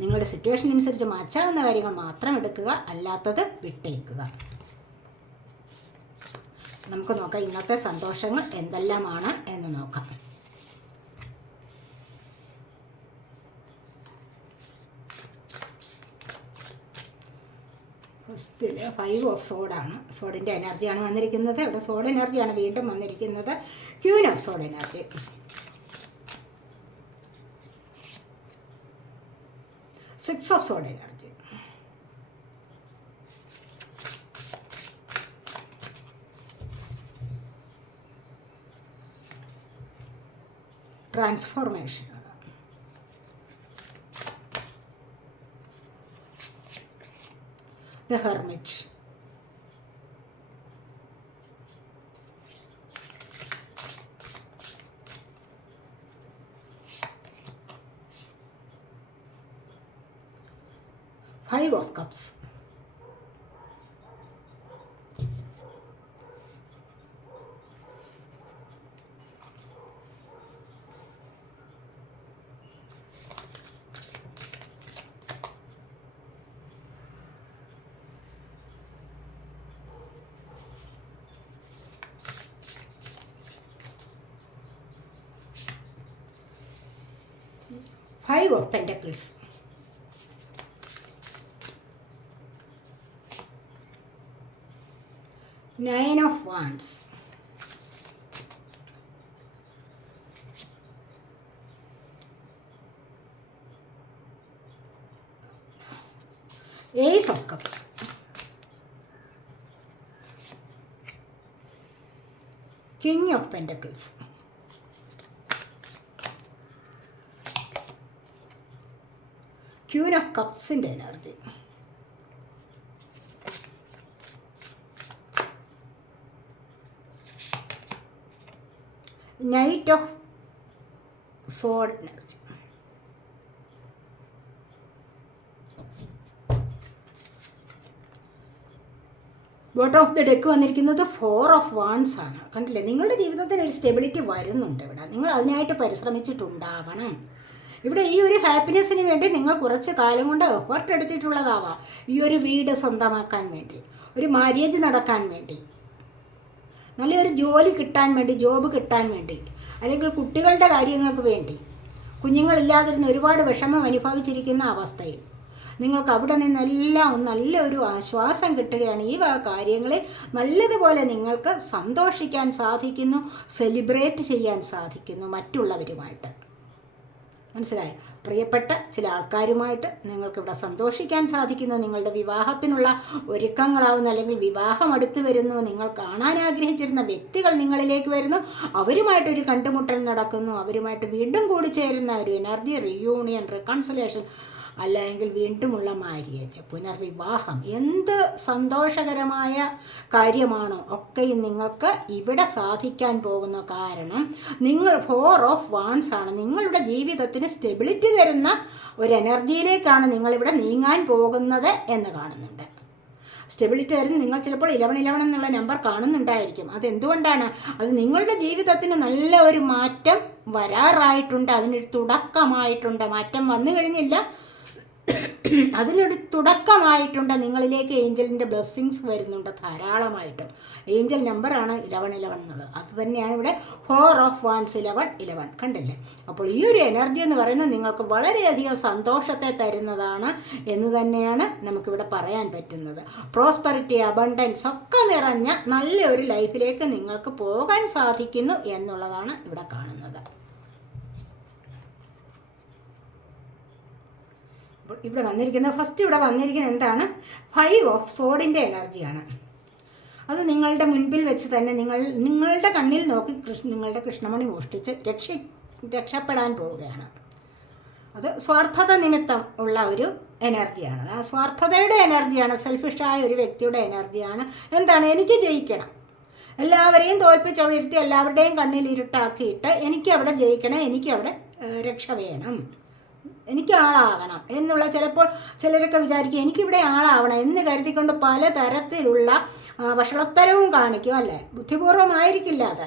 നിങ്ങളുടെ സിറ്റുവേഷൻ അനുസരിച്ച് മാറ്റാവുന്ന കാര്യങ്ങൾ മാത്രം എടുക്കുക അല്ലാത്തത് വിട്ടേക്കുക. നമുക്ക് നോക്കാം ഇന്നത്തെ സന്തോഷങ്ങൾ എന്തെല്ലാമാണ് എന്ന് നോക്കാം. ഫസ്റ്റിൽ ഫൈവ് ഓഫ് സോഡാണ് സോഡിന്റെ എനർജിയാണ് വന്നിരിക്കുന്നത്. ഇവിടെ സോഡ് എനർജിയാണ് വീണ്ടും വന്നിരിക്കുന്നത്. Queen of sword energy six of sword energy transformation the hermit. Five of Cups. Five of Pentacles. Nine of Wands. Ace of Cups. King of Pentacles. Queen of കപ്സിന്റെ energy knight of sword energy bottom of the deck വന്നിരിക്കുന്നത് four of wands ആണ്. കണ്ടില്ലേ? നിങ്ങളുടെ ജീവിതത്തിൽ ഒരു stability വരുന്നുണ്ട് ഇവിടെ. നിങ്ങൾ അതിനായിട്ട് പരിശ്രമിച്ചിട്ടുണ്ടാവണം. ഇവിടെ ഈ ഒരു ഹാപ്പിനെസ്സിന് വേണ്ടി നിങ്ങൾ കുറച്ച് കാലം കൊണ്ട് എഫർട്ട് എടുത്തിട്ടുള്ളതാവാം. ഈ ഒരു വീട് സ്വന്തമാക്കാൻ വേണ്ടി. ഒരു മാര്യേജ് നടക്കാൻ വേണ്ടി. നല്ലൊരു ജോലി കിട്ടാൻ വേണ്ടി ജോബ് കിട്ടാൻ വേണ്ടി അല്ലെങ്കിൽ കുട്ടികളുടെ കാര്യങ്ങൾക്ക് വേണ്ടി കുഞ്ഞുങ്ങളില്ലാതിരുന്ന് ഒരുപാട് വിഷമം അനുഭവിച്ചിരിക്കുന്ന അവസ്ഥയിൽ നിങ്ങൾക്ക് അവിടെ നിന്നെല്ലാം നല്ലൊരു ആശ്വാസം കിട്ടുകയാണ് ഈ കാര്യങ്ങളിൽ. നല്ലതുപോലെ നിങ്ങൾക്ക് സന്തോഷിക്കാൻ സാധിക്കുന്നു സെലിബ്രേറ്റ് ചെയ്യാൻ സാധിക്കുന്നു മറ്റുള്ളവരുമായിട്ട്. മനസ്സിലായി? പ്രിയപ്പെട്ട ചില ആൾക്കാരുമായിട്ട് നിങ്ങൾക്കിവിടെ സന്തോഷിക്കാൻ സാധിക്കുന്നു നിങ്ങളുടെ വിവാഹത്തിനുള്ള ഒരുക്കങ്ങളാവുന്നു അല്ലെങ്കിൽ വിവാഹം അടുത്തു വരുന്നു നിങ്ങൾ കാണാൻ ആഗ്രഹിച്ചിരുന്ന വ്യക്തികൾ നിങ്ങളിലേക്ക് വരുന്നു അവരുമായിട്ടൊരു കണ്ടുമുട്ടൽ നടക്കുന്നു അവരുമായിട്ട് വീണ്ടും കൂടിച്ചേരുന്ന ഒരു എനർജി റിയൂണിയൻ റിക്കൺസലേഷൻ അല്ലെങ്കിൽ വീണ്ടുമുള്ള മാര്യേജ് പുനർവിവാഹം എന്ത് സന്തോഷകരമായ കാര്യമാണോ ഒക്കെയും നിങ്ങൾക്ക് ഇവിടെ സാധിക്കാൻ പോകുന്ന കാരണം നിങ്ങൾ ഫോർ ഓഫ് വാൺസ് ആണ്. നിങ്ങളുടെ ജീവിതത്തിന് സ്റ്റെബിലിറ്റി തരുന്ന ഒരു എനർജിയിലേക്കാണ് നിങ്ങളിവിടെ നീങ്ങാൻ പോകുന്നത് എന്ന് കാണുന്നുണ്ട്. സ്റ്റെബിലിറ്റി തരുന്ന നിങ്ങൾ ചിലപ്പോൾ ഇലവൺ ഇലവൺ എന്നുള്ള നമ്പർ കാണുന്നുണ്ടായിരിക്കും. അതെന്തുകൊണ്ടാണ്? അത് നിങ്ങളുടെ ജീവിതത്തിന് നല്ല ഒരു മാറ്റം വരാറായിട്ടുണ്ട്. അതിനൊരു തുടക്കമായിട്ടുണ്ട്. മാറ്റം വന്നു കഴിഞ്ഞില്ല. അതിനൊരു തുടക്കമായിട്ടുണ്ട്. നിങ്ങളിലേക്ക് ഏഞ്ചലിന്റെ ബ്ലെസ്സിങ്സ് വരുന്നുണ്ട് ധാരാളമായിട്ടും. ഏഞ്ചൽ നമ്പറാണ് ഇലവൺ ഇലവൺ എന്നുള്ളത്. അത് തന്നെയാണ് ഇവിടെ four of wands eleven eleven കണ്ടില്ലേ? അപ്പോൾ ഈ ഒരു എനർജി എന്ന് പറയുന്നത് നിങ്ങൾക്ക് വളരെയധികം സന്തോഷത്തെ തരുന്നതാണ് എന്ന് തന്നെയാണ് നമുക്കിവിടെ പറയാൻ പറ്റുന്നത്. പ്രോസ്പെറിറ്റി അബണ്ടൻസ് ഒക്കെ നിറഞ്ഞ നല്ലൊരു ലൈഫിലേക്ക് നിങ്ങൾക്ക് പോകാൻ സാധിക്കുന്നു എന്നുള്ളതാണ് ഇവിടെ കാണുന്നത്. ഇവിടെ വന്നിരിക്കുന്ന ഫസ്റ്റ് ഇവിടെ വന്നിരിക്കുന്നത് എന്താണ്? ഫൈവ് ഓഫ് സോഡിന്റെ എനർജിയാണ് അത് നിങ്ങളുടെ മുൻപിൽ വെച്ച് തന്നെ നിങ്ങൾ നിങ്ങളുടെ കണ്ണിൽ നോക്കി കൃഷ്ണ നിങ്ങളുടെ കൃഷ്ണമണി മോഷ്ടിച്ച് രക്ഷ രക്ഷപ്പെടാൻ പോവുകയാണ്. അത് സ്വാർത്ഥത നിമിത്തം ഉള്ള ഒരു എനർജിയാണ് ആ സ്വാർത്ഥതയുടെ എനർജിയാണ് സെൽഫിഷായ ഒരു വ്യക്തിയുടെ എനർജിയാണ് എന്താണ്? എനിക്ക് ജയിക്കണം. എല്ലാവരെയും തോൽപ്പിച്ച് അവിടെ ഇരുത്തി എല്ലാവരുടെയും കണ്ണിൽ ഇരുട്ടാക്കിയിട്ട് എനിക്ക് അവിടെ ജയിക്കണം എനിക്ക് അവിടെ രക്ഷ വേണം. എനിക്ക് ആളാകണം എന്നുള്ള ചിലപ്പോൾ ചിലരൊക്കെ വിചാരിക്കും എനിക്കിവിടെ ആളാവണം എന്ന് കരുതിക്കൊണ്ട് പല തരത്തിലുള്ള വഷളത്തരവും കാണിക്കും അല്ലേ? ബുദ്ധിപൂർവമായിരിക്കില്ല അത്.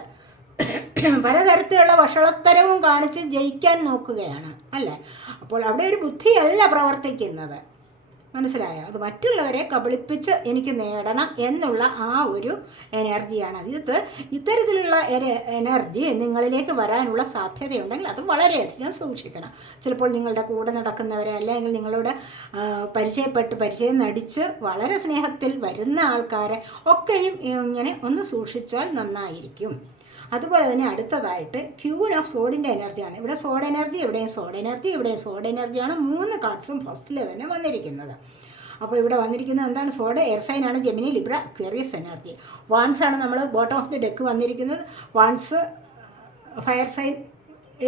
പലതരത്തിലുള്ള വഷളത്തരവും കാണിച്ച് ജയിക്കാൻ നോക്കുകയാണ് അല്ലേ? അപ്പോൾ അവിടെ ഒരു ബുദ്ധിയല്ല പ്രവർത്തിക്കുന്നത്. മനസ്സിലായോ? അത് മറ്റുള്ളവരെ കബളിപ്പിച്ച് എനിക്ക് നേടണം എന്നുള്ള ആ ഒരു എനർജിയാണ്. ഇത് ഇത്തരത്തിലുള്ള എനർജി നിങ്ങളിലേക്ക് വരാനുള്ള സാധ്യതയുണ്ടെങ്കിൽ അത് വളരെയധികം സൂക്ഷിക്കണം. ചിലപ്പോൾ നിങ്ങളുടെ കൂടെ നടക്കുന്നവരെ അല്ലെങ്കിൽ നിങ്ങളോട് പരിചയപ്പെട്ട് പരിചയം നടിച്ച് വളരെ സ്നേഹത്തിൽ വരുന്ന ആൾക്കാരെ ഒക്കെയും ഇങ്ങനെ ഒന്ന് സൂക്ഷിച്ചാൽ നന്നായിരിക്കും. അതുപോലെ തന്നെ അടുത്തതായിട്ട് ക്യൂൻ ഓഫ് സോഡിന്റെ എനർജിയാണ്. ഇവിടെ സോഡ് എനർജി ഇവിടെയും സോഡ് എനർജി ഇവിടെയും സോഡ് എനർജിയാണ് മൂന്ന് കാർഡ്സും ഫസ്റ്റിൽ തന്നെ വന്നിരിക്കുന്നത്. അപ്പോൾ ഇവിടെ വന്നിരിക്കുന്നത് എന്താണ്? സോഡ് എയർ സൈൻ ആണ് Gemini Libra Aquarius energy. Wands ആണ് നമ്മൾ ബോട്ടം ഓഫ് ദി ഡെക്ക് വന്നിരിക്കുന്നത്. Wands fire sign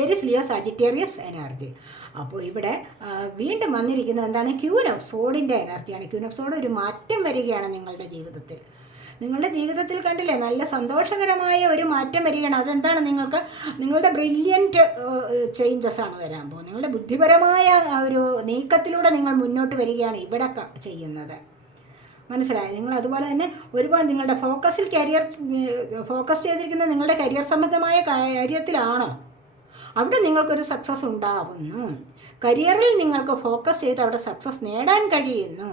Aries Leo Sagittarius energy. അപ്പോൾ ഇവിടെ വീണ്ടും വന്നിരിക്കുന്നത് എന്താണ്? ക്യൂൻ ഓഫ് സോഡിന്റെ എനർജിയാണ്. ക്യൂൻ ഓഫ് സോഡ് ഒരു മാറ്റം വരികയാണ് നിങ്ങളുടെ ജീവിതത്തിൽ. നിങ്ങളുടെ ജീവിതത്തിൽ കണ്ടില്ലേ നല്ല സന്തോഷകരമായ ഒരു മാറ്റം വരികയാണ്. അതെന്താണ് നിങ്ങൾക്ക്? നിങ്ങളുടെ ബ്രില്യന്റ് ചേഞ്ചസ് ആണ് വരാൻ പോകുന്നത്. നിങ്ങളുടെ ബുദ്ധിപരമായ ഒരു നീക്കത്തിലൂടെ നിങ്ങൾ മുന്നോട്ട് വരികയാണ് ഇവിടെ ചെയ്യുന്നത്. മനസ്സിലായി? നിങ്ങൾ അതുപോലെ തന്നെ ഒരുപാട് നിങ്ങളുടെ ഫോക്കസിൽ കരിയർ ഫോക്കസ് ചെയ്തിരിക്കുന്ന നിങ്ങളുടെ കരിയർ സംബന്ധമായ കാര്യത്തിലാണോ. അവിടെ നിങ്ങൾക്കൊരു സക്സസ് ഉണ്ടാവുന്നു. കരിയറിൽ നിങ്ങൾക്ക് ഫോക്കസ് ചെയ്ത് അവിടെ സക്സസ് നേടാൻ കഴിയുന്നു.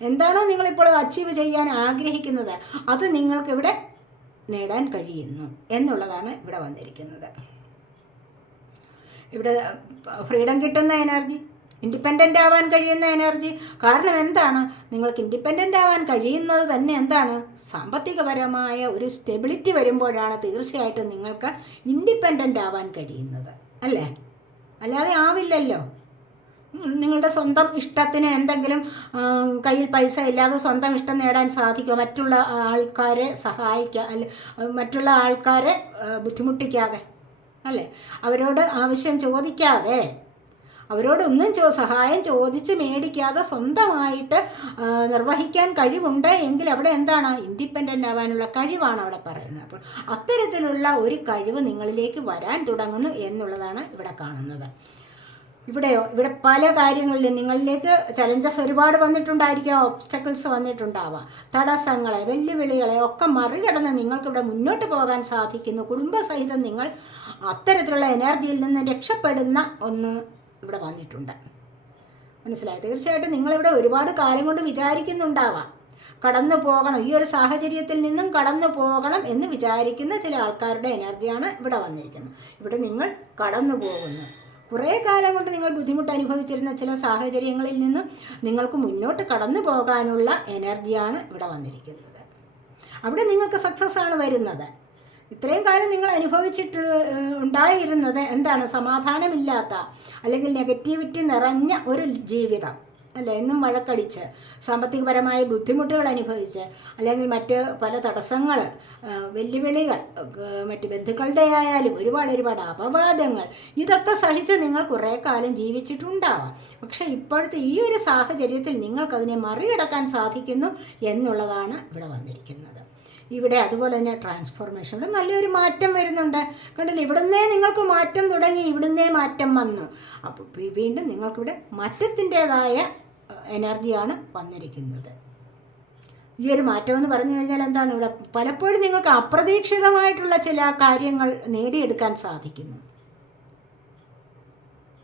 എന്താണോ നിങ്ങളിപ്പോൾ അച്ചീവ് ചെയ്യാൻ ആഗ്രഹിക്കുന്നത്? അത് നിങ്ങൾക്കിവിടെ നേടാൻ കഴിയുന്നു എന്നുള്ളതാണ് ഇവിടെ വന്നിരിക്കുന്നത്. ഇവിടെ ഫ്രീഡം കിട്ടുന്ന എനർജി ഇൻഡിപെൻഡന്റ് ആവാൻ കഴിയുന്ന എനർജി കാരണം എന്താണ്? നിങ്ങൾക്ക് ഇൻഡിപെൻഡന്റ് ആവാൻ കഴിയുന്നത് തന്നെ എന്താണ്? സാമ്പത്തികപരമായ ഒരു സ്റ്റെബിലിറ്റി വരുമ്പോഴാണ് തീർച്ചയായിട്ടും നിങ്ങൾക്ക് ഇൻഡിപെൻഡന്റ് ആവാൻ കഴിയുന്നത്. അല്ലേ? അല്ലാതെ ആവില്ലല്ലോ. നിങ്ങളുടെ സ്വന്തം ഇഷ്ടത്തിന് എന്തെങ്കിലും കയ്യിൽ പൈസ ഇല്ലാതെ സ്വന്തം ഇഷ്ടം നേടാൻ സാധിക്കുമോ? മറ്റുള്ള ആൾക്കാരെ സഹായിക്കുക അല്ല മറ്റുള്ള ആൾക്കാരെ ബുദ്ധിമുട്ടിക്കാതെ അല്ലേ? അവരോട് ആവശ്യം ചോദിക്കാതെ അവരോടൊന്നും ചോ സഹായം ചോദിച്ച് മേടിക്കാതെ സ്വന്തമായിട്ട് നിർവഹിക്കാൻ കഴിവുണ്ട് എങ്കിൽ അവിടെ എന്താണ്? ഇൻഡിപെൻഡന്റ് ആവാനുള്ള കഴിവാണ് അവിടെ പറയുന്നത്. അപ്പോൾ അത്തരത്തിലുള്ള ഒരു കഴിവ് നിങ്ങളിലേക്ക് വരാൻ തുടങ്ങുന്നു എന്നുള്ളതാണ് ഇവിടെ കാണുന്നത്. ഇവിടെയോ? ഇവിടെ പല കാര്യങ്ങളിലും നിങ്ങളിലേക്ക് ചലഞ്ചസ് ഒരുപാട് വന്നിട്ടുണ്ടായിരിക്കാം ഒബ്സ്റ്റക്കിൾസ് വന്നിട്ടുണ്ടാവാം. തടസ്സങ്ങളെ വെല്ലുവിളികളെ ഒക്കെ മറികടന്ന് നിങ്ങൾക്കിവിടെ മുന്നോട്ട് പോകാൻ സാധിക്കുന്നു. കുടുംബസഹിതം നിങ്ങൾ അത്തരത്തിലുള്ള എനർജിയിൽ നിന്ന് രക്ഷപ്പെടുന്ന ഒന്ന് ഇവിടെ വന്നിട്ടുണ്ട്. മനസ്സിലായി? തീർച്ചയായിട്ടും നിങ്ങളിവിടെ ഒരുപാട് കാലം കൊണ്ട് വിചാരിക്കുന്നുണ്ടാവാം. കടന്നു പോകണം. ഈ ഒരു സാഹചര്യത്തിൽ നിന്നും കടന്നു പോകണം എന്ന് വിചാരിക്കുന്ന ചില ആൾക്കാരുടെ എനർജിയാണ് ഇവിടെ വന്നിരിക്കുന്നത്. ഇവിടെ നിങ്ങൾ കടന്നു പോകുന്നു. കുറേ കാലം കൊണ്ട് നിങ്ങൾ ബുദ്ധിമുട്ട് അനുഭവിച്ചിരുന്ന ചില സാഹചര്യങ്ങളിൽ നിന്ന് നിങ്ങൾക്ക് മുന്നോട്ട് കടന്നു പോകാനുള്ള എനർജിയാണ് ഇവിടെ വന്നിരിക്കുന്നത്. അവിടെ നിങ്ങൾക്ക് സക്സസ് ആണ് വരുന്നത്. ഇത്രയും കാലം നിങ്ങൾ അനുഭവിച്ചിട്ട് ഉണ്ടായിരുന്നത് എന്താണ്? സമാധാനമില്ലാത്ത അല്ലെങ്കിൽ നെഗറ്റിവിറ്റി നിറഞ്ഞ ഒരു ജീവിതം. അല്ലേ? എന്നും വഴക്കടിച്ച് സാമ്പത്തികപരമായ ബുദ്ധിമുട്ടുകൾ അനുഭവിച്ച് അല്ലെങ്കിൽ മറ്റ് പല തടസ്സങ്ങൾ വെല്ലുവിളികൾ മറ്റ് ബന്ധുക്കളുടെ ആയാലും ഒരുപാട് ഒരുപാട് അപവാദങ്ങൾ ഇതൊക്കെ സഹിച്ച് നിങ്ങൾ കുറേ കാലം ജീവിച്ചിട്ടുണ്ടാവാം. പക്ഷേ ഇപ്പോഴത്തെ ഈ ഒരു സാഹചര്യത്തിൽ നിങ്ങൾക്കതിനെ മറികടക്കാൻ സാധിക്കുന്നു എന്നുള്ളതാണ് ഇവിടെ വന്നിരിക്കുന്നത്. ഇവിടെ അതുപോലെ തന്നെ ട്രാൻസ്ഫോർമേഷൻ ഇവിടെ നല്ലൊരു മാറ്റം വരുന്നുണ്ട്. കണ്ടില്ല? ഇവിടുന്നേ നിങ്ങൾക്ക് മാറ്റം തുടങ്ങി ഇവിടുന്നേ മാറ്റം വന്നു. അപ്പോൾ വീണ്ടും നിങ്ങൾക്കിവിടെ മാറ്റത്തിന്റെതായ എനർജിയാണ് വന്നിരിക്കുന്നത്. ഈ ഒരു മാറ്റം എന്ന് പറഞ്ഞു കഴിഞ്ഞാൽ എന്താണ്? ഇവിടെ പലപ്പോഴും നിങ്ങൾക്ക് അപ്രതീക്ഷിതമായിട്ടുള്ള ചില കാര്യങ്ങൾ നേടിയെടുക്കാൻ സാധിക്കുന്നു.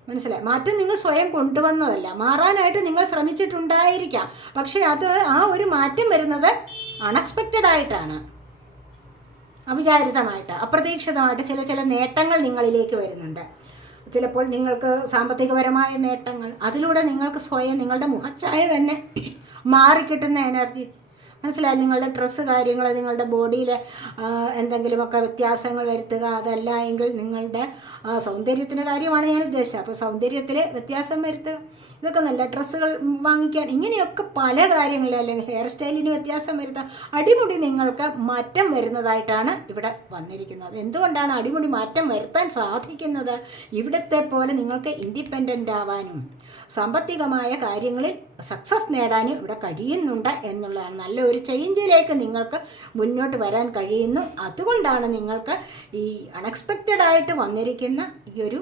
മനസ്സിലായി? മാറ്റം നിങ്ങൾ സ്വയം കൊണ്ടുവന്നതല്ല. മാറാനായിട്ട് നിങ്ങൾ ശ്രമിച്ചിട്ടുണ്ടായിരിക്കാം. പക്ഷേ അത് ആ ഒരു മാറ്റം വരുന്നത് അൺഎക്സ്പെക്റ്റഡ് ആയിട്ടാണ്. അവിചാരിതമായിട്ട് അപ്രതീക്ഷിതമായിട്ട് ചില ചില നേട്ടങ്ങൾ നിങ്ങളിലേക്ക് വരുന്നുണ്ട്. ചിലപ്പോൾ നിങ്ങൾക്ക് സാമ്പത്തികപരമായ നേട്ടങ്ങൾ അതിലൂടെ നിങ്ങൾക്ക് സ്വയം നിങ്ങളുടെ മുഖച്ഛായ തന്നെ മാറിക്കിട്ടുന്ന എനർജി മനസ്സിലായി? നിങ്ങളുടെ ഡ്രസ്സ് കാര്യങ്ങൾ നിങ്ങളുടെ ബോഡിയിലെ എന്തെങ്കിലുമൊക്കെ വ്യത്യാസങ്ങൾ വരുത്തുക അതല്ല എങ്കിൽ നിങ്ങളുടെ സൗന്ദര്യത്തിന്റെ കാര്യമാണ് ഞാൻ ഉദ്ദേശിച്ചത്. അപ്പോൾ സൗന്ദര്യത്തിൽ വ്യത്യാസം വരുത്തുക. ഇതൊക്കെ നല്ല ഡ്രസ്സുകൾ വാങ്ങിക്കാൻ. ഇങ്ങനെയൊക്കെ പല കാര്യങ്ങളിൽ അല്ലെങ്കിൽ ഹെയർ സ്റ്റൈലിന് വ്യത്യാസം വരുത്താം അടിമുടി നിങ്ങൾക്ക് മാറ്റം വരുന്നതായിട്ടാണ് ഇവിടെ വന്നിരിക്കുന്നത്. എന്തുകൊണ്ടാണ് അടിമുടി മാറ്റം വരുത്താൻ സാധിക്കുന്നത്? ഇവിടത്തെ പോലെ നിങ്ങൾക്ക് ഇൻഡിപെൻഡന്റ് ആവാനും സാമ്പത്തികമായ കാര്യങ്ങളിൽ സക്സസ് നേടാനും ഇവിടെ കഴിയുന്നുണ്ട് എന്നുള്ളതാണ് നല്ലൊരു ചേഞ്ചിലേക്ക് നിങ്ങൾക്ക് മുന്നോട്ട് വരാൻ കഴിയുന്നു. അതുകൊണ്ടാണ് നിങ്ങൾക്ക് ഈ അൺഎക്സ്പെക്റ്റഡ് ആയിട്ട് വന്നിരിക്കുന്ന ഈ ഒരു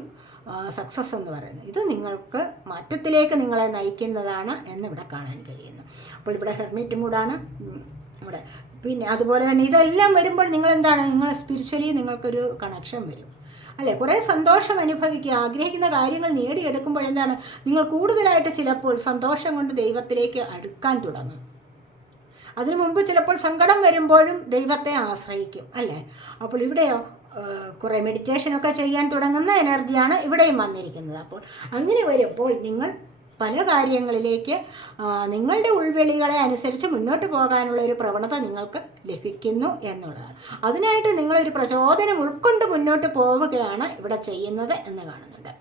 സക്സസ് എന്ന് പറയുന്നത്. ഇത് നിങ്ങൾക്ക് മാറ്റത്തിലേക്ക് നിങ്ങളെ നയിക്കുന്നതാണ് എന്ന് ഇവിടെ കാണാൻ കഴിയുന്നു. അപ്പോൾ ഇവിടെ ഹെർമിറ്റ് മൂഡാണ് ഇവിടെ. പിന്നെ അതുപോലെ തന്നെ ഇതെല്ലാം വരുമ്പോൾ നിങ്ങൾ എന്താണ് നിങ്ങൾ സ്പിരിച്വലി നിങ്ങൾക്കൊരു കണക്ഷൻ വരും. അല്ലേ? കുറേ സന്തോഷം അനുഭവിക്കുക ആഗ്രഹിക്കുന്ന കാര്യങ്ങൾ നേടിയെടുക്കുമ്പോൾ എന്താണ്? നിങ്ങൾ കൂടുതലായിട്ട് ചിലപ്പോൾ സന്തോഷം കൊണ്ട് ദൈവത്തിലേക്ക് അടുക്കാൻ തുടങ്ങും. അതിനു മുമ്പ് ചിലപ്പോൾ സങ്കടം വരുമ്പോഴും ദൈവത്തെ ആശ്രയിക്കും അല്ലേ? അപ്പോൾ ഇവിടെയോ കുറേ മെഡിറ്റേഷനൊക്കെ ചെയ്യാൻ തുടങ്ങുന്ന എനർജിയാണ് ഇവിടെയും വന്നിരിക്കുന്നത്. അപ്പോൾ അങ്ങനെ വരുമ്പോൾ നിങ്ങൾ പല കാര്യങ്ങളിലേക്ക് നിങ്ങളുടെ ഉൾവെളികളെ അനുസരിച്ച് മുന്നോട്ട് പോകാനുള്ള ഒരു പ്രവണത നിങ്ങൾക്ക് ലഭിക്കുന്നു എന്നുള്ളതാണ്. അതിനായിട്ട് നിങ്ങളൊരു പ്രചോദനം ഉൾക്കൊണ്ട് മുന്നോട്ട് പോവുകയാണ് ഇവിടെ ചെയ്യുന്നത് എന്ന് കാണുന്നുണ്ട്.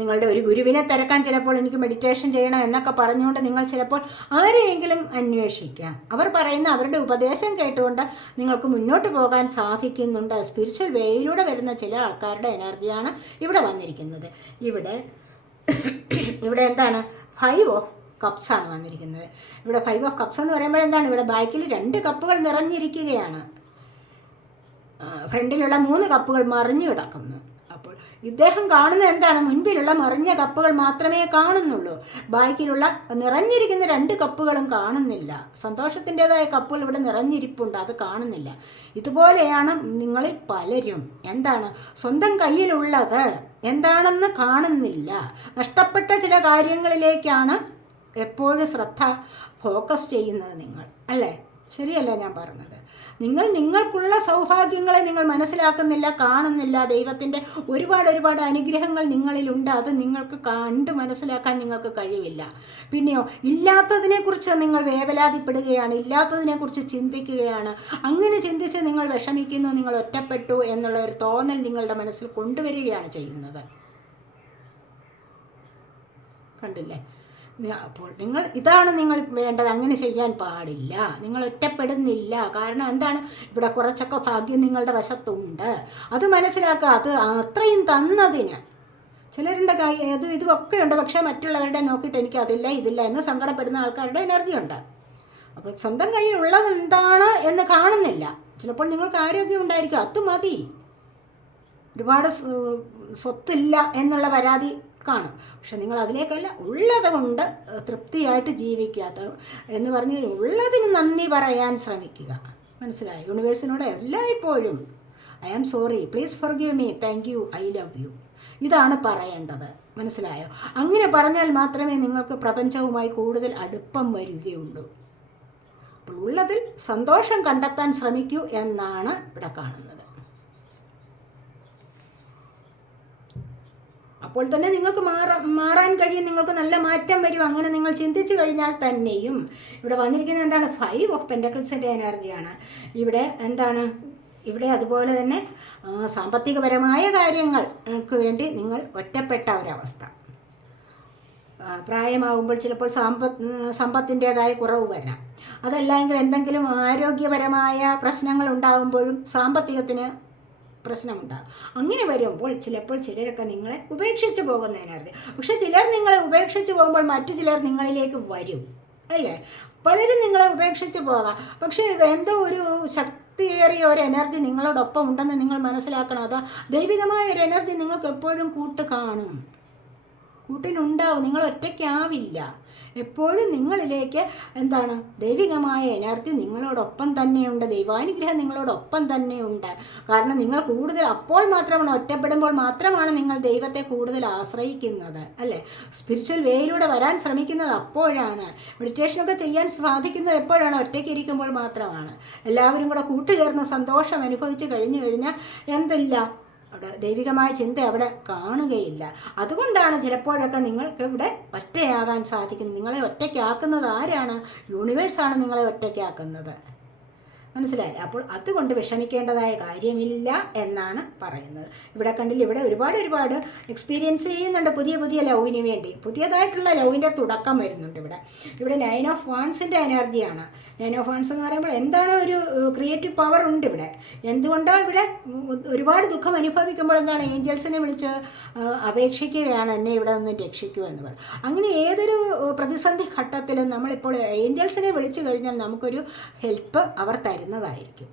നിങ്ങളുടെ ഒരു ഗുരുവിനെ തിരക്കാൻ ചിലപ്പോൾ എനിക്ക് മെഡിറ്റേഷൻ ചെയ്യണം എന്നൊക്കെ പറഞ്ഞുകൊണ്ട് നിങ്ങൾ ചിലപ്പോൾ ആരെയെങ്കിലും അന്വേഷിക്കാം. അവർ പറയുന്ന അവരുടെ ഉപദേശം കേട്ടുകൊണ്ട് നിങ്ങൾക്ക് മുന്നോട്ട് പോകാൻ സാധിക്കുന്നുണ്ട്. സ്പിരിച്വൽ വേയിലൂടെ വരുന്ന ചില ആൾക്കാരുടെ എനർജിയാണ് ഇവിടെ വന്നിരിക്കുന്നത്. ഇവിടെ ഇവിടെ എന്താണ്? ഫൈവ് ഓഫ് കപ്സ് ആണ് വന്നിരിക്കുന്നത്. ഇവിടെ ഫൈവ് ഓഫ് കപ്സ് എന്ന് പറയുമ്പോൾ എന്താണ്? ഇവിടെ ബാക്കിൽ രണ്ട് കപ്പുകൾ നിറഞ്ഞിരിക്കുകയാണ്. ഫ്രണ്ടിലുള്ള മൂന്ന് കപ്പുകൾ മറിഞ്ഞു കിടക്കുന്നു. അപ്പോൾ ഇദ്ദേഹം കാണുന്നത് എന്താണ്? മുൻപിലുള്ള മറിഞ്ഞ കപ്പുകൾ മാത്രമേ കാണുന്നുള്ളൂ. ബാക്കിലുള്ള നിറഞ്ഞിരിക്കുന്ന രണ്ട് കപ്പുകളും കാണുന്നില്ല. സന്തോഷത്തിന്റെതായ കപ്പുകൾ ഇവിടെ നിറഞ്ഞിരിപ്പുണ്ട്. അത് കാണുന്നില്ല. ഇതുപോലെയാണ് നിങ്ങളിൽ പലരും. എന്താണ്? സ്വന്തം കയ്യിലുള്ളത് എന്താണെന്ന് കാണുന്നില്ല. നഷ്ടപ്പെട്ട ചില കാര്യങ്ങളിലേക്കാണ് എപ്പോഴും ശ്രദ്ധ ഫോക്കസ് ചെയ്യുന്നത് നിങ്ങൾ. അല്ലേ? ശരിയല്ല ഞാൻ പറഞ്ഞത്? നിങ്ങൾ നിങ്ങൾക്കുള്ള സൗഭാഗ്യങ്ങളെ നിങ്ങൾ മനസ്സിലാക്കുന്നില്ല കാണുന്നില്ല. ദൈവത്തിന്റെ ഒരുപാട് ഒരുപാട് അനുഗ്രഹങ്ങൾ നിങ്ങളിലുണ്ട്. അത് നിങ്ങൾക്ക് കണ്ട് മനസ്സിലാക്കാൻ നിങ്ങൾക്ക് കഴിവില്ല. പിന്നെയോ ഇല്ലാത്തതിനെക്കുറിച്ച് നിങ്ങൾ വേവലാതിപ്പെടുകയാണ് ഇല്ലാത്തതിനെക്കുറിച്ച് ചിന്തിക്കുകയാണ്. അങ്ങനെ ചിന്തിച്ച് നിങ്ങൾ വിഷമിക്കുന്നു നിങ്ങൾ ഒറ്റപ്പെട്ടു എന്നുള്ള ഒരു തോന്നൽ നിങ്ങളുടെ മനസ്സിൽ കൊണ്ടുവരികയാണ് ചെയ്യുന്നത്. കണ്ടില്ലേ? അപ്പോൾ നിങ്ങൾ ഇതാണ് നിങ്ങൾ വേണ്ടത്. അങ്ങനെ ചെയ്യാൻ പാടില്ല. നിങ്ങൾ ഒറ്റപ്പെടുന്നില്ല. കാരണം എന്താണ്? ഇവിടെ കുറച്ചൊക്കെ ഭാഗ്യം നിങ്ങളുടെ വശത്തുണ്ട്. അത് മനസ്സിലാക്കുക. അത് അത്രയും തന്നതിന്. ചിലരുടെ കൈ അത് ഇതുമൊക്കെ ഉണ്ട്. പക്ഷേ മറ്റുള്ളവരുടെ നോക്കിയിട്ട് എനിക്ക് അതില്ല ഇതില്ല എന്ന് സങ്കടപ്പെടുന്ന ആൾക്കാരുടെ എനർജി ഉണ്ട്. അപ്പോൾ സ്വന്തം കയ്യിൽ ഉള്ളത് എന്താണ് എന്ന് കാണുന്നില്ല. ചിലപ്പോൾ നിങ്ങൾക്ക് ആരോഗ്യം ഉണ്ടായിരിക്കും. അത് മതി. ഒരുപാട് സ്വ- സ്വത്തില്ല എന്നുള്ള പരാതി കാണും. പക്ഷെ നിങ്ങൾ അതിലേക്കല്ല ഉള്ളത് കൊണ്ട് തൃപ്തിയായിട്ട് ജീവിക്കാത്ത എന്ന് പറഞ്ഞ് ഉള്ളതിന് നന്ദി പറയാൻ ശ്രമിക്കുക. മനസ്സിലായി? യൂണിവേഴ്സിനോട് എല്ലായ്പ്പോഴും I am sorry please forgive me thank you I love you. ഇതാണ് പറയേണ്ടത്. മനസ്സിലായോ? അങ്ങനെ പറഞ്ഞാൽ മാത്രമേ നിങ്ങൾക്ക് പ്രപഞ്ചവുമായി കൂടുതൽ അടുപ്പം വരികയുള്ളൂ. അപ്പോൾ ഉള്ളതിൽ സന്തോഷം കണ്ടെത്താൻ ശ്രമിക്കൂ എന്നാണ് ഇവിടെ കാണുന്നത്. അപ്പോൾ തന്നെ നിങ്ങൾക്ക് മാറാ മാറാൻ കഴിയും നിങ്ങൾക്ക് നല്ല മാറ്റം വരും. അങ്ങനെ നിങ്ങൾ ചിന്തിച്ചു കഴിഞ്ഞാൽ തന്നെയും. ഇവിടെ വന്നിരിക്കുന്നത് എന്താണ്? ഫൈവ് ഓഫ് പെൻഡക്കിൾസിന്റെ എനർജിയാണ് ഇവിടെ എന്താണ്? ഇവിടെ അതുപോലെ തന്നെ സാമ്പത്തികപരമായ കാര്യങ്ങൾക്ക് വേണ്ടി നിങ്ങൾ ഒറ്റപ്പെട്ട ഒരവസ്ഥ. പ്രായമാകുമ്പോൾ ചിലപ്പോൾ സമ്പത്ത് സമ്പത്തിന്റേതായ കുറവ് വരാം. അതല്ലെങ്കിൽ എന്തെങ്കിലും ആരോഗ്യപരമായ പ്രശ്നങ്ങൾ ഉണ്ടാകുമ്പോഴും സാമ്പത്തികത്തിന് പ്രശ്നമുണ്ടാകും അങ്ങനെ വരുമ്പോൾ ചിലപ്പോൾ ചിലരൊക്കെ നിങ്ങളെ ഉപേക്ഷിച്ച് പോകുന്നതിനർത്ഥം പക്ഷെ ചിലർ നിങ്ങളെ ഉപേക്ഷിച്ച് പോകുമ്പോൾ മറ്റു ചിലർ നിങ്ങളിലേക്ക് വരും അല്ലേ? പലരും നിങ്ങളെ ഉപേക്ഷിച്ച് പോകാം. പക്ഷേ എന്തോ ഒരു ശക്തിയേറിയ ഒരു എനർജി നിങ്ങളോടൊപ്പം ഉണ്ടെന്ന് നിങ്ങൾ മനസ്സിലാക്കണം. അതോ ദൈവികമായ ഒരു എനർജി നിങ്ങൾക്ക് എപ്പോഴും കൂട്ട് കാണും കൂട്ടിനുണ്ടാവും. നിങ്ങൾ ഒറ്റയ്ക്കാവില്ല. എപ്പോഴും നിങ്ങളിലേക്ക് എന്താണ് ദൈവികമായ എനർജി നിങ്ങളോടൊപ്പം തന്നെയുണ്ട്. ദൈവാനുഗ്രഹം നിങ്ങളോടൊപ്പം തന്നെയുണ്ട്. കാരണം നിങ്ങൾ കൂടുതൽ അപ്പോൾ മാത്രമാണ് ഒറ്റപ്പെടുമ്പോൾ മാത്രമാണ് നിങ്ങൾ ദൈവത്തെ കൂടുതൽ ആശ്രയിക്കുന്നത് അല്ലേ? സ്പിരിച്വൽ വേയിലൂടെ വരാൻ ശ്രമിക്കുന്നത് അപ്പോഴാണ്. മെഡിറ്റേഷനൊക്കെ ചെയ്യാൻ സാധിക്കുന്നത് എപ്പോഴാണ്? ഒറ്റയ്ക്ക് ഇരിക്കുമ്പോൾ മാത്രമാണ്. എല്ലാവരും കൂടെ കൂട്ടുചേർന്ന് സന്തോഷം അനുഭവിച്ച് കഴിഞ്ഞു കഴിഞ്ഞാൽ എന്തില്ല അവിടെ ദൈവികമായ ചിന്ത അവിടെ കാണുകയില്ല. അതുകൊണ്ടാണ് ചിലപ്പോഴൊക്കെ നിങ്ങൾക്ക് ഇവിടെ ഒറ്റയാകാൻ സാധിക്കുന്നത്. നിങ്ങളെ ഒറ്റയ്ക്കാക്കുന്നത് ആരാണ്? യൂണിവേഴ്സാണ് നിങ്ങളെ ഒറ്റയ്ക്കാക്കുന്നത്. മനസ്സിലായില്ല? അപ്പോൾ അതുകൊണ്ട് വിഷമിക്കേണ്ടതായ കാര്യമില്ല എന്നാണ് പറയുന്നത്. ഇവിടെ കണ്ടില്ല ഇവിടെ ഒരുപാട് ഒരുപാട് എക്സ്പീരിയൻസ് ചെയ്യുന്നുണ്ട് പുതിയ പുതിയ ലവിന് വേണ്ടി. പുതിയതായിട്ടുള്ള ലവിന്റെ തുടക്കം വരുന്നുണ്ട് ഇവിടെ. ഇവിടെ നയൻ ഓഫ് വാൺസിന്റെ എനർജിയാണ്. നയൻ ഓഫ് വാൺസ് എന്ന് പറയുമ്പോൾ എന്താണ് ഒരു ക്രിയേറ്റീവ് പവർ ഉണ്ട് ഇവിടെ. എന്തുകൊണ്ടോ ഇവിടെ ഒരുപാട് ദുഃഖം അനുഭവിക്കുമ്പോൾ എന്താണ് ഏഞ്ചൽസിനെ വിളിച്ച് അപേക്ഷിക്കുകയാണ് എന്നെ ഇവിടെ നിന്ന് രക്ഷിക്കൂ എന്ന് പറയും അങ്ങനെ ഏതൊരു പ്രതിസന്ധി ഘട്ടത്തിലും നമ്മളിപ്പോൾ ഏഞ്ചൽസിനെ വിളിച്ചു കഴിഞ്ഞാൽ നമുക്കൊരു ഹെൽപ്പ് അവർ തരുന്നതായിരിക്കും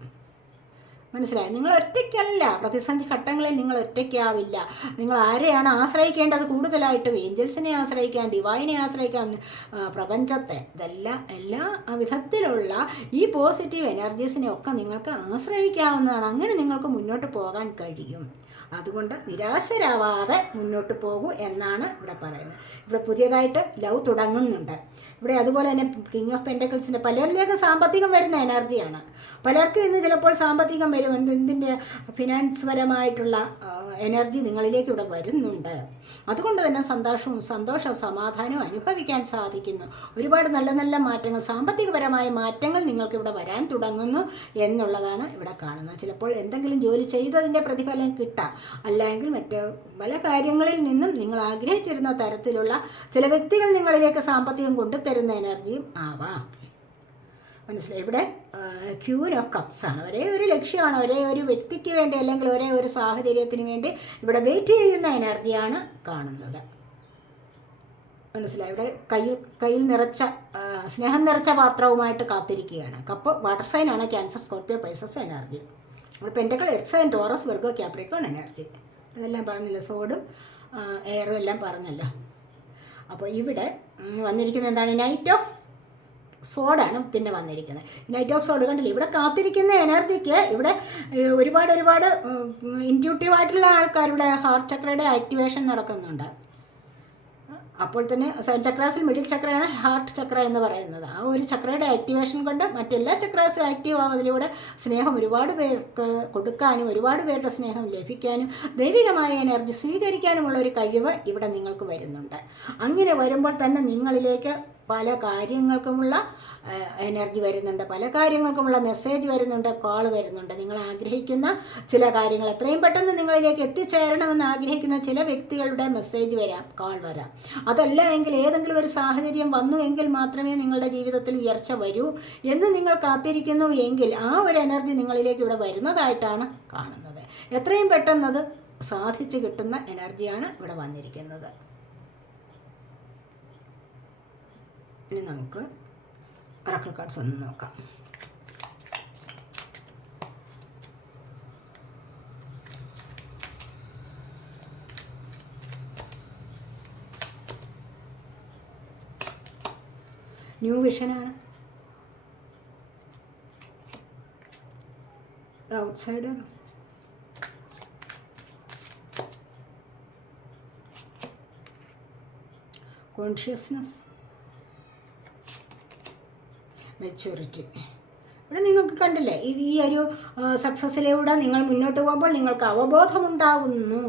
മനസ്സിലായി? നിങ്ങൾ ഒറ്റയ്ക്കല്ല. പ്രതിസന്ധി ഘട്ടങ്ങളിൽ നിങ്ങൾ ഒറ്റയ്ക്കാവില്ല. നിങ്ങൾ ആരെയാണ് ആശ്രയിക്കേണ്ടത്? കൂടുതലായിട്ടും ഏഞ്ചൽസിനെ ആശ്രയിക്കാൻ ഡിവൈനെ ആശ്രയിക്കാൻ പ്രപഞ്ചത്തെ. ഇതെല്ലാം എല്ലാ വിധത്തിലുള്ള ഈ പോസിറ്റീവ് എനർജീസിനെ ഒക്കെ നിങ്ങൾക്ക് ആശ്രയിക്കാവുന്നതാണ്. അങ്ങനെ നിങ്ങൾക്ക് മുന്നോട്ട് പോകാൻ കഴിയും. അതുകൊണ്ട് നിരാശരാവാതെ മുന്നോട്ട് പോകൂ എന്നാണ് ഇവിടെ പറയുന്നത്. ഇവിടെ പുതിയതായിട്ട് ലവ് തുടങ്ങുന്നുണ്ട്. ഇവിടെ അതുപോലെ തന്നെ കിങ് ഓഫ് പെന്റക്കിൾസിന്റെ പലരിലേക്ക് സാമ്പത്തികം വരുന്ന എനർജിയാണ്. പലർക്കും ഇന്ന് ചിലപ്പോൾ സാമ്പത്തികം വരും എന്ത് എന്തിന്റെ ഫിനാൻസ് പരമായിട്ടുള്ള എനർജി നിങ്ങളിലേക്ക് ഇവിടെ വരുന്നുണ്ട്. അതുകൊണ്ട് തന്നെ സന്തോഷവും സന്തോഷ സമാധാനവും അനുഭവിക്കാൻ സാധിക്കുന്നു. ഒരുപാട് നല്ല നല്ല മാറ്റങ്ങൾ സാമ്പത്തികപരമായ മാറ്റങ്ങൾ നിങ്ങൾക്ക് ഇവിടെ വരാൻ തുടങ്ങുന്നു എന്നുള്ളതാണ് ഇവിടെ കാണുന്നത്. ചിലപ്പോൾ എന്തെങ്കിലും ജോലി ചെയ്തതിന്റെ പ്രതിഫലം കിട്ടാം. അല്ലെങ്കിൽ മറ്റ് പല കാര്യങ്ങളിൽ നിന്നും നിങ്ങൾ ആഗ്രഹിച്ചിരുന്ന തരത്തിലുള്ള ചില വ്യക്തികൾ നിങ്ങളിലേക്ക് സാമ്പത്തികം കൊണ്ടുതരുന്ന എനർജിയും ആവാം. മനസ്സിലായി. ഇവിടെ ക്യൂർ ഓഫ് കപ്സ് ആണ്. ഒരേ ഒരു ലക്ഷ്യമാണ് ഒരേ ഒരു വ്യക്തിക്ക് വേണ്ടി അല്ലെങ്കിൽ ഒരേ ഒരു സാഹചര്യത്തിന് വേണ്ടി ഇവിടെ വെയിറ്റ് ചെയ്യുന്ന എനർജിയാണ് കാണുന്നത്. മനസ്സിലായി? ഇവിടെ കയ്യിൽ കയ്യിൽ നിറച്ച സ്നേഹം നിറച്ച പാത്രവുമായിട്ട് കാത്തിരിക്കുകയാണ്. കപ്പ് വാട്ടർ സൈൻ ആണ് ക്യാൻസർ സ്കോർപ്പിയോ പൈസസ് എനർജി ഇവിടെ pentacles X and Taurus Virgo Capricorn energy അതെല്ലാം പറഞ്ഞില്ല? സോഡും എയറും എല്ലാം പറഞ്ഞല്ലോ. അപ്പോൾ ഇവിടെ വന്നിരിക്കുന്നത് എന്താണ്? നൈറ്റ് ഓഫ് സോഡാണ് പിന്നെ വന്നിരിക്കുന്നത്. നൈറ്റ് ഓഫ് സോഡ് കണ്ടില്ല? ഇവിടെ കാത്തിരിക്കുന്ന എനർജിക്ക് ഇവിടെ ഒരുപാട് ഒരുപാട് ഇന്റ്യൂട്ടീവായിട്ടുള്ള ആൾക്കാരുടെ ഹാർട്ട് ചക്രയുടെ ആക്ടിവേഷൻ നടക്കുന്നുണ്ട്. അപ്പോൾ തന്നെ സെവൻ ചക്രാസിൽ മിഡിൽ ചക്രയാണ് ഹാർട്ട് ചക്ര എന്ന് പറയുന്നത്. ആ ഒരു ചക്രയുടെ ആക്ടിവേഷൻ കൊണ്ട് മറ്റെല്ലാ ചക്രാസും ആക്റ്റീവ് ആവുന്നതിലൂടെ സ്നേഹം ഒരുപാട് പേർക്ക് കൊടുക്കാനും ഒരുപാട് പേരുടെ സ്നേഹം ലഭിക്കാനും ദൈവികമായ എനർജി സ്വീകരിക്കാനുമുള്ള ഒരു കഴിവ് ഇവിടെ നിങ്ങൾക്ക് വരുന്നുണ്ട്. അങ്ങനെ വരുമ്പോൾ തന്നെ നിങ്ങളിലേക്ക് പല കാര്യങ്ങൾക്കുമുള്ള എനർജി വരുന്നുണ്ട് പല കാര്യങ്ങൾക്കുമുള്ള മെസ്സേജ് വരുന്നുണ്ട് കോൾ വരുന്നുണ്ട്. നിങ്ങൾ ആഗ്രഹിക്കുന്ന ചില കാര്യങ്ങൾ എത്രയും പെട്ടെന്ന് നിങ്ങളിലേക്ക് എത്തിച്ചേരണമെന്ന് ആഗ്രഹിക്കുന്ന ചില വ്യക്തികളുടെ മെസ്സേജ് വരാം കോൾ വരാം. അതല്ല എങ്കിൽ ഏതെങ്കിലും ഒരു സാഹചര്യം വന്നു എങ്കിൽ മാത്രമേ നിങ്ങളുടെ ജീവിതത്തിൽ ഉയർച്ച വരൂ എന്ന് നിങ്ങൾ കാത്തിരിക്കുന്നു എങ്കിൽ ആ ഒരു എനർജി നിങ്ങളിലേക്ക് ഇവിടെ വരുന്നതായിട്ടാണ് കാണുന്നത്. എത്രയും പെട്ടെന്നത് സാധിച്ചു കിട്ടുന്ന എനർജിയാണ് ഇവിടെ വന്നിരിക്കുന്നത്. ഇനി നമുക്ക് റക്കൽ കാർഡ്സ് ഒന്ന് നോക്കാം. ന്യൂ വിഷനാണ് ഔട്ട്സൈഡർ കോൺഷ്യസ്നസ് മെച്യൂരിറ്റി ഇവിടെ നിങ്ങൾക്ക് കണ്ടില്ലേ? ഇത് ഈ ഒരു സക്സസ്സിലൂടെ നിങ്ങൾ മുന്നോട്ട് പോകുമ്പോൾ നിങ്ങൾക്ക് അവബോധമുണ്ടാകുന്നു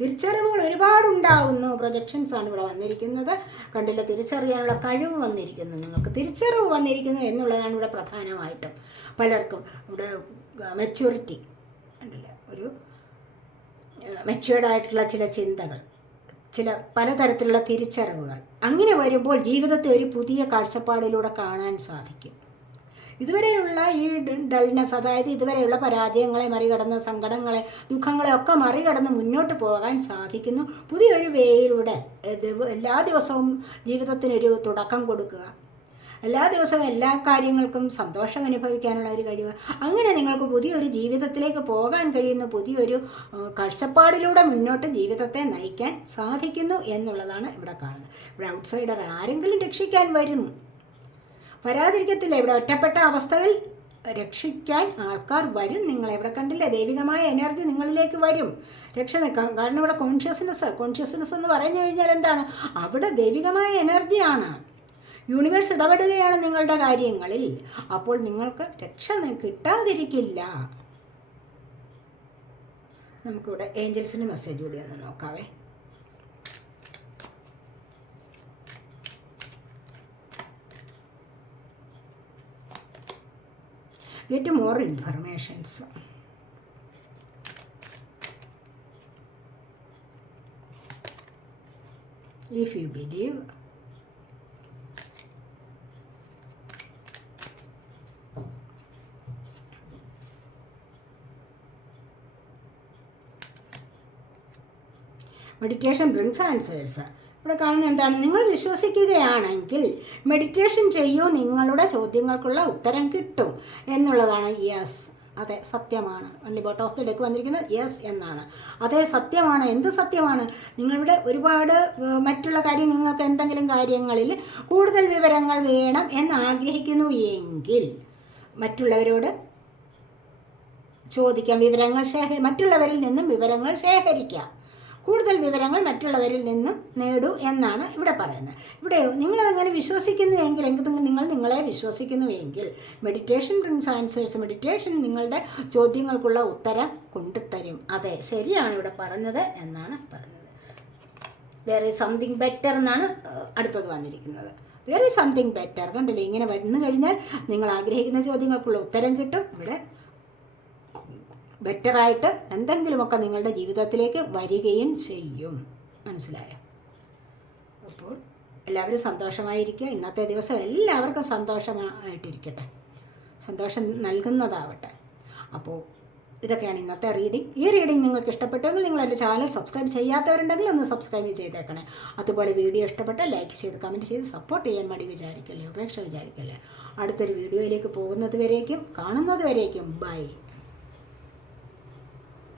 തിരിച്ചറിവുകൾ ഒരുപാടുണ്ടാകുന്നു പ്രൊജക്ഷൻസ് ആണ് ഇവിടെ വന്നിരിക്കുന്നത്. കണ്ടില്ലേ? തിരിച്ചറിയാനുള്ള കഴിവ് വന്നിരിക്കുന്നു. നിങ്ങൾക്ക് തിരിച്ചറിവ് വന്നിരിക്കുന്നു എന്നുള്ളതാണ് ഇവിടെ പ്രധാനമായിട്ടും പലർക്കും ഇവിടെ മെച്യൂരിറ്റി കണ്ടില്ലേ? ഒരു മെച്യൂർഡ് ആയിട്ടുള്ള ചില ചിന്തകൾ. ചില പലതരത്തിലുള്ള തിരിച്ചറിവുകൾ. അങ്ങനെ വരുമ്പോൾ ജീവിതത്തെ ഒരു പുതിയ കാഴ്ചപ്പാടിലൂടെ കാണാൻ സാധിക്കും. ഇതുവരെയുള്ള ഈ ഡൾനെസ് അതായത് ഇതുവരെയുള്ള പരാജയങ്ങളെ മറികടന്ന് സങ്കടങ്ങളെ ദുഃഖങ്ങളെ ഒക്കെ മറികടന്ന് മുന്നോട്ട് പോകാൻ സാധിക്കുന്നു. പുതിയൊരു വേയിലൂടെ എല്ലാ ദിവസവും ജീവിതത്തിനൊരു തുടക്കം കൊടുക്കുക. എല്ലാ ദിവസവും എല്ലാ കാര്യങ്ങൾക്കും സന്തോഷം അനുഭവിക്കാനുള്ള ഒരു കഴിവ്. അങ്ങനെ നിങ്ങൾക്ക് പുതിയൊരു ജീവിതത്തിലേക്ക് പോകാൻ കഴിയുന്ന പുതിയൊരു കാഴ്ചപ്പാടിലൂടെ മുന്നോട്ട് ജീവിതത്തെ നയിക്കാൻ സാധിക്കുന്നു എന്നുള്ളതാണ് ഇവിടെ കാണുന്നത്. ഇവിടെ ഔട്ട്സൈഡർ ആരെങ്കിലും രക്ഷിക്കാൻ വരും. വരാതിരിക്കത്തില്ല. ഇവിടെ ഒറ്റപ്പെട്ട അവസ്ഥയിൽ രക്ഷിക്കാൻ ആൾക്കാർ വരും. നിങ്ങൾ ഇവിടെ കണ്ടില്ല? ദൈവികമായ എനർജി നിങ്ങളിലേക്ക് വരും. രക്ഷ നിൽക്കാം കാരണം ഇവിടെ കോൺഷ്യസ്നെസ് കോൺഷ്യസ്നെസ് എന്ന് പറഞ്ഞു കഴിഞ്ഞാൽ എന്താണ്? അവിടെ ദൈവികമായ എനർജിയാണ്. യൂണിവേഴ്സ് ഇടപെടുകയാണ് നിങ്ങളുടെ കാര്യങ്ങളിൽ. അപ്പോൾ നിങ്ങൾക്ക് രക്ഷ കിട്ടാതിരിക്കില്ല. നമുക്കിവിടെ ഏഞ്ചൽസിന്റെ മെസ്സേജ് കൂടി ഒന്ന് നോക്കാവേ. Get more informations if you believe meditation brings answers ഇവിടെ കാണുന്ന എന്താണ്? നിങ്ങൾ വിശ്വസിക്കുകയാണെങ്കിൽ മെഡിറ്റേഷൻ ചെയ്യൂ നിങ്ങളുടെ ചോദ്യങ്ങൾക്കുള്ള ഉത്തരം കിട്ടും എന്നുള്ളതാണ് യെസ് അതെ സത്യമാണ്. വണ്ടി ബോട്ട് ഓഫ് ദി ഡെക്ക് വന്നിരിക്കുന്നത് യെസ് എന്നാണ്. അതെ സത്യമാണ്. എന്ത് സത്യമാണ്? നിങ്ങളുടെ ഒരുപാട് മറ്റുള്ള കാര്യങ്ങൾ നിങ്ങൾക്ക് എന്തെങ്കിലും കാര്യങ്ങളിൽ കൂടുതൽ വിവരങ്ങൾ വേണം എന്ന് ആഗ്രഹിക്കുന്നു എങ്കിൽ മറ്റുള്ളവരോട് ചോദിക്കാം. വിവരങ്ങൾ ശേഖ മറ്റുള്ളവരിൽ നിന്നും വിവരങ്ങൾ ശേഖരിക്കാം. കൂടുതൽ വിവരങ്ങൾ മറ്റുള്ളവരിൽ നിന്നും നേടൂ എന്നാണ് ഇവിടെ പറയുന്നത്. ഇവിടെ നിങ്ങൾ അങ്ങനെ വിശ്വസിക്കുന്നു എങ്കിൽ നിങ്ങൾ നിങ്ങളെ വിശ്വസിക്കുന്നു എങ്കിൽ മെഡിറ്റേഷൻ ബ്രിങ്സ് ആൻസേഴ്സ് മെഡിറ്റേഷൻ നിങ്ങളുടെ ചോദ്യങ്ങൾക്കുള്ള ഉത്തരം കൊണ്ടുതരും അതെ ശരിയാണ് ഇവിടെ പറഞ്ഞത് എന്നാണ് പറഞ്ഞത്. വേർ ഈസ് സംതിങ് ബെറ്റർ എന്നാണ് അടുത്തത് വന്നിരിക്കുന്നത്. വേർ ഈസ് സംതിങ് ബെറ്റർ കണ്ടില്ലേ? ഇങ്ങനെ വന്നു കഴിഞ്ഞാൽ നിങ്ങൾ ആഗ്രഹിക്കുന്ന ചോദ്യങ്ങൾക്കുള്ള ഉത്തരം കിട്ടും. ഇവിടെ ബെറ്ററായിട്ട് എന്തെങ്കിലുമൊക്കെ നിങ്ങളുടെ ജീവിതത്തിലേക്ക് വരികയും ചെയ്യും. മനസ്സിലായോ? അപ്പോൾ എല്ലാവരും സന്തോഷമായിരിക്കുക. ഇന്നത്തെ ദിവസം എല്ലാവർക്കും സന്തോഷമായിട്ടിരിക്കട്ടെ. സന്തോഷം നൽകുന്നതാവട്ടെ. അപ്പോൾ ഇതൊക്കെയാണ് ഇന്നത്തെ റീഡിംഗ് ഈ റീഡിംഗ് നിങ്ങൾക്ക് ഇഷ്ടപ്പെട്ടെങ്കിൽ നിങ്ങൾ എന്റെ ചാനൽ സബ്സ്ക്രൈബ് ചെയ്യാത്തവരുണ്ടെങ്കിൽ ഒന്ന് സബ്സ്ക്രൈബ് ചെയ്തേക്കണേ. അതുപോലെ വീഡിയോ ഇഷ്ടപ്പെട്ട ലൈക്ക് ചെയ്ത് കമന്റ് ചെയ്ത് സപ്പോർട്ട് ചെയ്യാൻ വേണ്ടി വിചാരിക്കല്ലേ? ഉപേക്ഷ വിചാരിക്കല്ലേ? അടുത്തൊരു വീഡിയോയിലേക്ക് പോകുന്നത് വരേക്കും കാണുന്നത് വരേക്കും. ബൈ